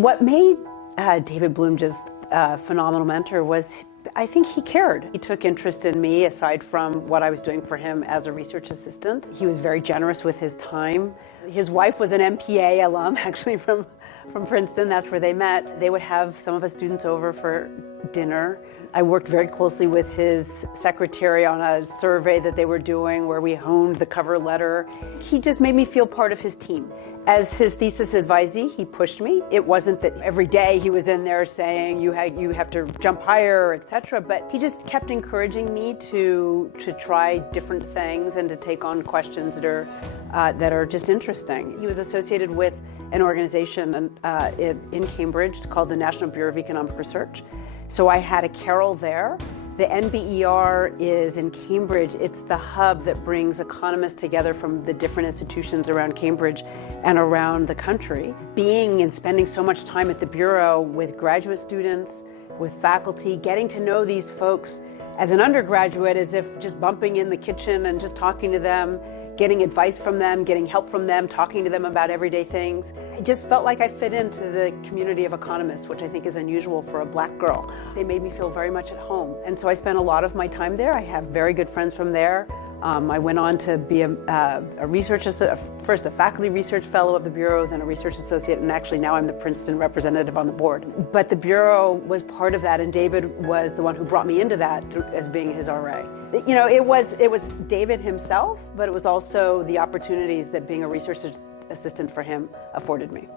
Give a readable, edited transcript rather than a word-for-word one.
What made David Bloom just a phenomenal mentor was, I think he cared. He took interest in me aside from what I was doing for him as a research assistant. He was very generous with his time. His wife was an MPA alum, actually from Princeton. That's where they met. They would have some of us students over for dinner. I worked very closely with his secretary on a survey that they were doing where we honed the cover letter. He just made me feel part of his team. As his thesis advisee, he pushed me. It wasn't that every day he was in there saying you have to jump higher, etc. But he just kept encouraging me to try different things and to take on questions that are just interesting. He was associated with an organization in Cambridge called the National Bureau of Economic Research. So I had a carrel there. The NBER is in Cambridge. It's the hub that brings economists together from the different institutions around Cambridge and around the country. Being and spending so much time at the Bureau with graduate students, with faculty, getting to know these folks as an undergraduate as if just bumping in the kitchen and just talking to them, getting advice from them, getting help from them, talking to them about everyday things. I just felt like I fit into the community of economists, which I think is unusual for a black girl. They made me feel very much at home. And so I spent a lot of my time there. I have very good friends from there. I went on to be first a faculty research fellow of the Bureau, then a research associate, and actually now I'm the Princeton representative on the board. But the Bureau was part of that, and David was the one who brought me into that as being his RA. You know, it was David himself, but it was also the opportunities that being a research assistant for him afforded me.